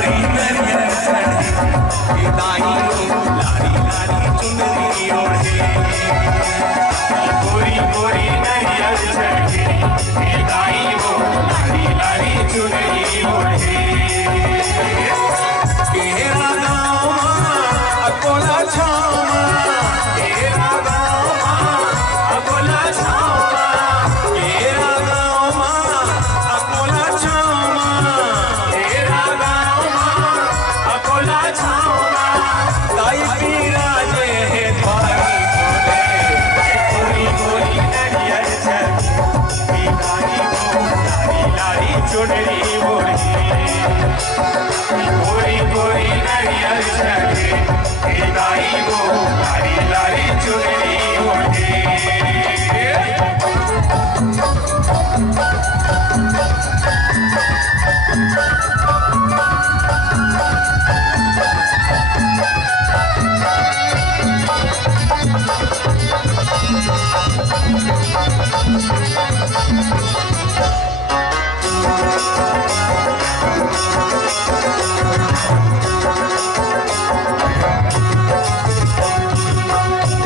गोरी नरियर चढ़े दाई लारी लारी चुनरी ओढ़े गोरी गोरी नरियर चढ़े दाई वो लारी लारी चुनरी ओढ़े केरा गाँव अकोला छाव केरा गाँव अकोला छाव केरा गाँव अकोला छाव केरा गाँव अकोला छाव ताई पीरा जे है द्वारी गोरी गोरी नरियर चढ़े दाई वो लारी लारी चुनरी ओढ़े गोरी गोरी नरियर चढ़े दाई वो लारी लारी चुनरी ओढ़े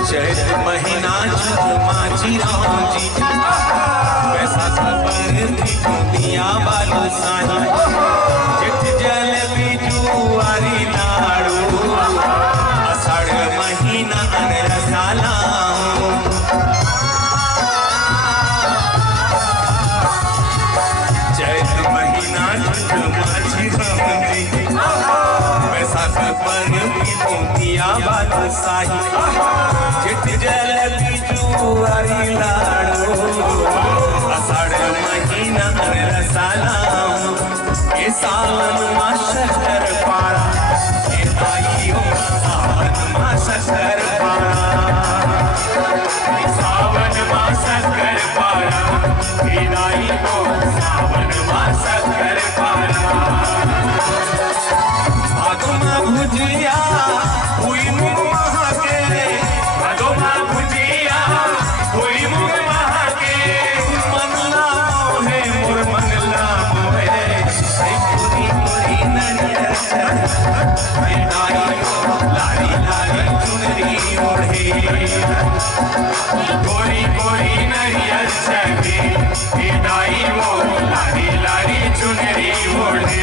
चैत महीना माझी राम जी वैसा खबर दिया बालू साही चिट जल बिजुआरी लाड़ू अषाढ़ महीना रसाला चैत महीना माझी राम जी वैसा खबर दिया बालू साही चिट जल बिजुआरी लाड़ो अषाढ़ महीना रसाला ये सावन मा शकर पारा ये दाइयो सावन मा शकर पारा ये सावन मा शकर पारा ये दाइयो सावन मा शकर पारा भादो मा भुजिया हुई मुँह महाके भादो मा भुजिया हुई मुँह महाके मनला मोहे मोर मनला मोहे गोरी गोरी नरियर चढ़े दाई लारी लारी चुनरी ओढ़े गोरी गोरी नरियर चढ़े दाई वो लारी लारी चुनरी ओढ़े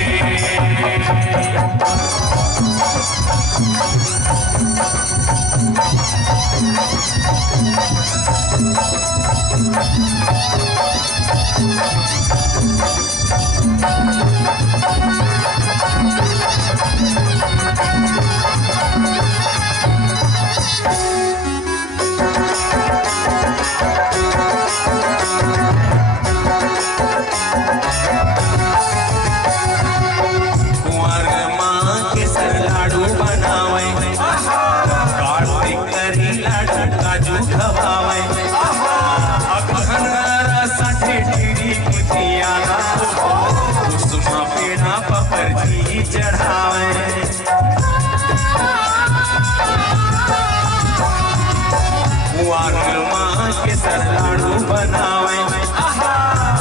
लाडू बनावे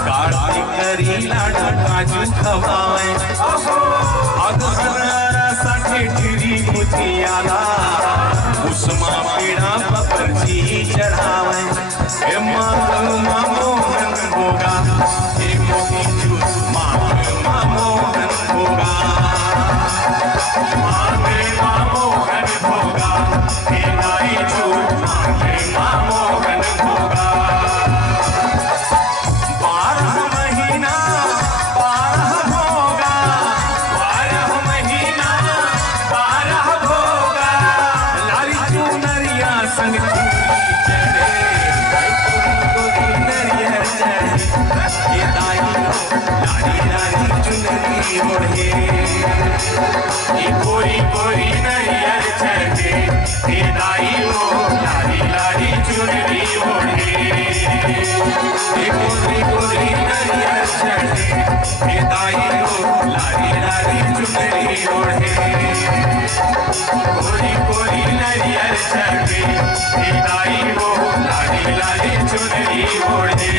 काटी करी लाडू काजू खवावे अगहरा साठी ठिरी मुठियाला उस्मा पेड़ा पपर जी चढ़ावे ए मोहन होगा ए मोगी जूस मोहन होगा मोहन होगा ए नाई जूस मोहन होगा 12 महीना 12 भोगा 12 महीना 12 भोगा लारी चुनरिया संग चढ़े नरियर चढ़े ये दाई लारी लारी चुनरी ओढ़े ये कोरी कोरी नरियर चढ़े ये दाई वो लारी लारी चुनरी ओढ़े ये कोरी कोरी नरियर चढ़े ये दाई वो लारी लारी चुनरी ओढ़े कोरी कोरी नरियर चढ़े ये दाई वो लारी लारी चुनरी ओढ़े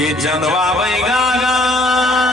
ये चंदवा बैगा